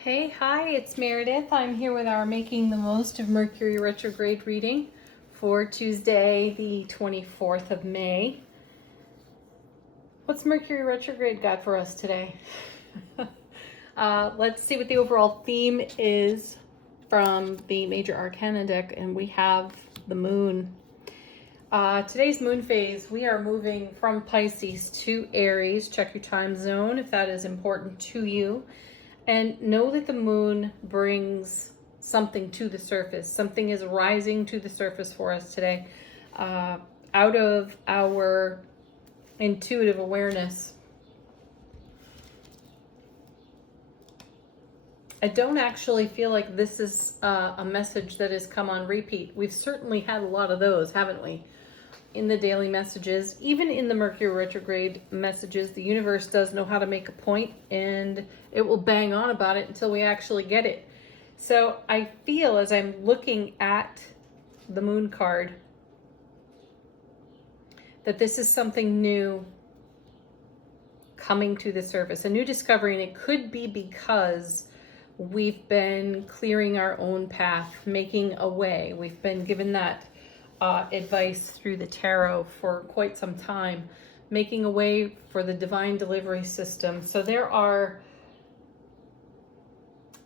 Hey, hi, it's Meredith. I'm here with our Making the Most of Mercury Retrograde reading for Tuesday, the 24th of May. What's Mercury Retrograde got for us today? Let's see what the overall theme is from the Major Arcana deck, and we have the moon. Today's moon phase, we are moving from Pisces to Aries. Check your time zone if that is important to you. And know that the moon brings something to the surface. Something is rising to the surface for us today, out of our intuitive awareness. I don't actually feel like this is a message that has come on repeat. We've certainly had a lot of those, haven't we? In the daily messages, even in the Mercury retrograde messages, the universe does know how to make a point, and it will bang on about it until we actually get it. So I feel, as I'm looking at the moon card, that this is something new coming to the surface, a new discovery, and it could be because we've been clearing our own path, making a way. We've been given that advice through the tarot for quite some time, making a way for the divine delivery system. So there are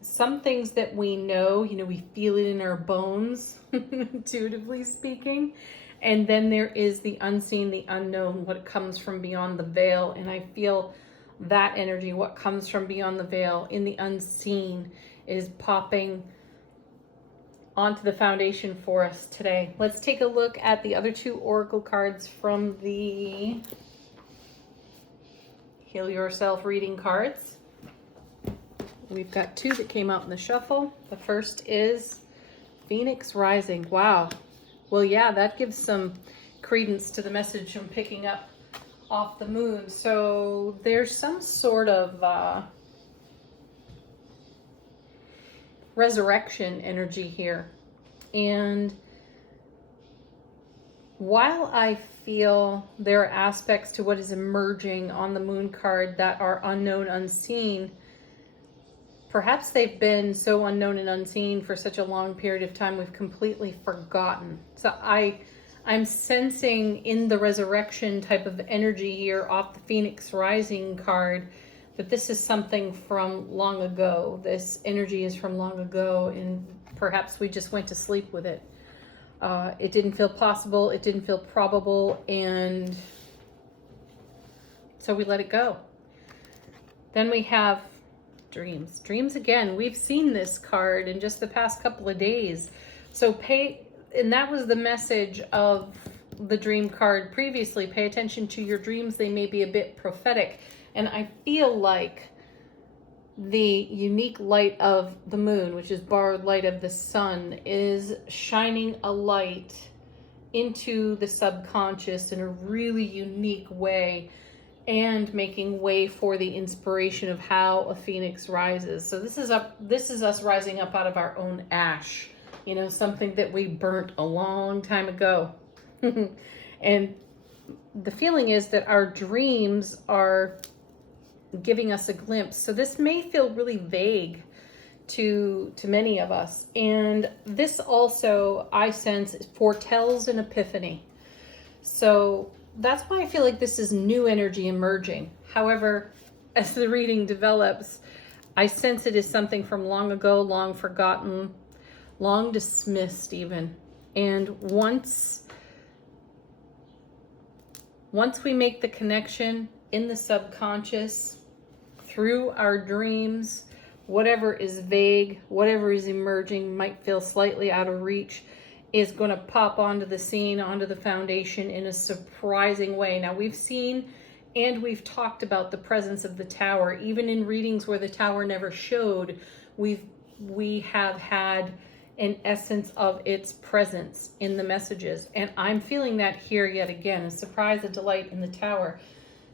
some things that we know, we feel it in our bones, intuitively speaking. And then there is the unseen, the unknown, what comes from beyond the veil. And I feel that energy, what comes from beyond the veil in the unseen, is popping onto the foundation for us today. Let's take a look at the other two oracle cards from the Heal Yourself reading cards. We've got two that came out in the shuffle. The first is Phoenix Rising. Wow. Well, yeah, that gives some credence to the message I'm picking up off the moon. So there's some sort of resurrection energy here. And while I feel there are aspects to what is emerging on the moon card that are unknown, unseen, perhaps they've been so unknown and unseen for such a long period of time we've completely forgotten. So I'm sensing in the resurrection type of energy here off the Phoenix Rising card that this is something from long ago. This energy is from long ago, and perhaps we just went to sleep with it. It didn't feel possible, it didn't feel probable, and so we let it go. Then we have dreams. Dreams again. We've seen this card in just the past couple of days. So and that was the message of the dream card previously. Pay attention to your dreams. They may be a bit prophetic. And I feel like the unique light of the moon, which is borrowed light of the sun, is shining a light into the subconscious in a really unique way and making way for the inspiration of how a phoenix rises. So this is us rising up out of our own ash, something that we burnt a long time ago. And the feeling is that our dreams are giving us a glimpse. So this may feel really vague to many of us. And this also, I sense, foretells an epiphany. So that's why I feel like this is new energy emerging. However, as the reading develops, I sense it is something from long ago, long forgotten, long dismissed even. And once we make the connection in the subconscious, through our dreams, whatever is vague, whatever is emerging, might feel slightly out of reach, is going to pop onto the scene, onto the foundation in a surprising way. Now, we've seen and we've talked about the presence of the tower. Even in readings where the tower never showed, we have had an essence of its presence in the messages. And I'm feeling that here yet again, a surprise, a delight in the tower.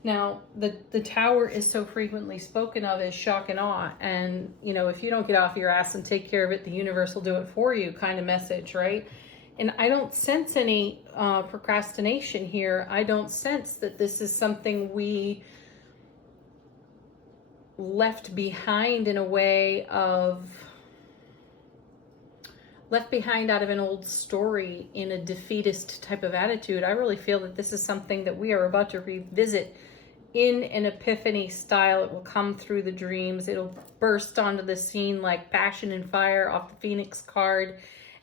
Now, the tower is so frequently spoken of as shock and awe. And, if you don't get off your ass and take care of it, the universe will do it for you kind of message, right? And I don't sense any procrastination here. I don't sense that this is something we, left behind in a way of left behind out of an old story in a defeatist type of attitude. I really feel that this is something that we are about to revisit in an epiphany style. It will come through the dreams. It'll burst onto the scene like passion and fire off the Phoenix card,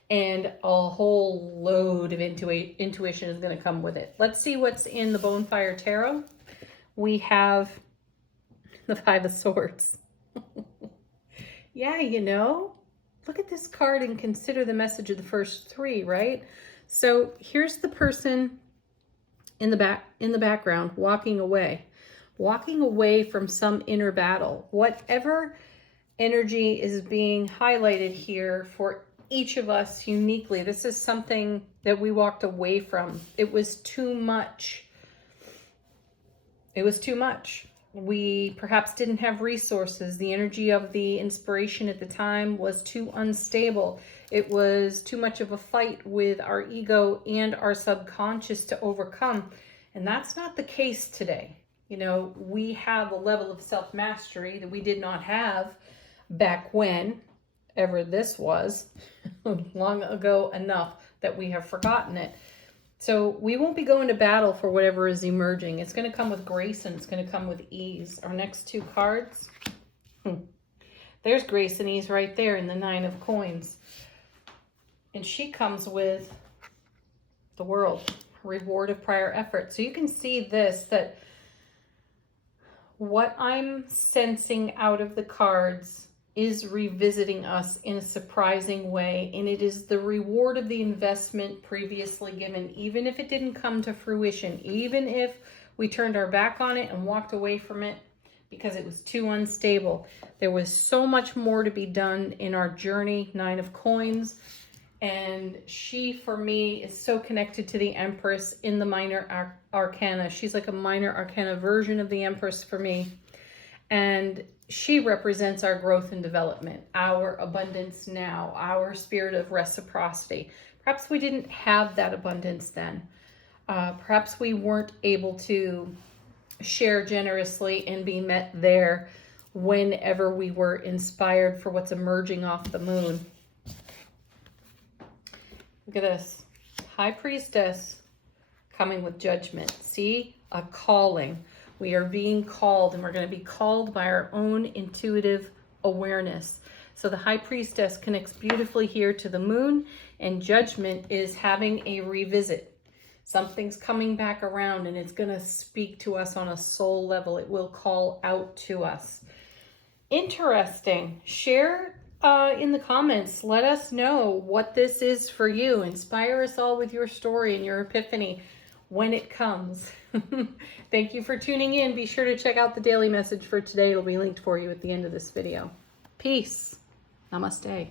and a whole load of intuition is going to come with it. Let's see what's in the Bonefire Tarot. We have the Five of Swords. Yeah, you know, look at this card and consider the message of the first three, right? So here's the person in the background walking away from some inner battle. Whatever energy is being highlighted here for each of us uniquely, this is something that we walked away from. It was too much. It was too much. We perhaps didn't have resources. The energy of the inspiration at the time was too unstable. It was too much of a fight with our ego and our subconscious to overcome. And that's not the case today. You know, we have a level of self-mastery that we did not have back when ever this was, long ago enough that we have forgotten it. So we won't be going to battle for whatever is emerging. It's going to come with grace and it's going to come with ease. Our next two cards, there's grace and ease right there in the Nine of Coins. And she comes with the World, reward of prior effort. So you can see this, that what I'm sensing out of the cards is revisiting us in a surprising way, and it is the reward of the investment previously given, even if it didn't come to fruition, even if we turned our back on it and walked away from it because it was too unstable. There was so much more to be done in our journey. Nine of Coins, and she, for me, is so connected to the Empress in the minor arcana. She's like a minor arcana version of the Empress for me, and she represents our growth and development, our abundance now, our spirit of reciprocity. Perhaps we didn't have that abundance then. Perhaps we weren't able to share generously and be met there whenever we were inspired for what's emerging off the moon. Look at this. High Priestess coming with judgment. See? A calling. We are being called, and we're going to be called by our own intuitive awareness. So the High Priestess connects beautifully here to the moon, and judgment is having a revisit. Something's coming back around, and it's going to speak to us on a soul level. It will call out to us. Interesting. Share in the comments. Let us know what this is for you. Inspire us all with your story and your epiphany when it comes. Thank you for tuning in. Be sure to check out the daily message for today. It'll be linked for you at the end of this video. Peace. Namaste.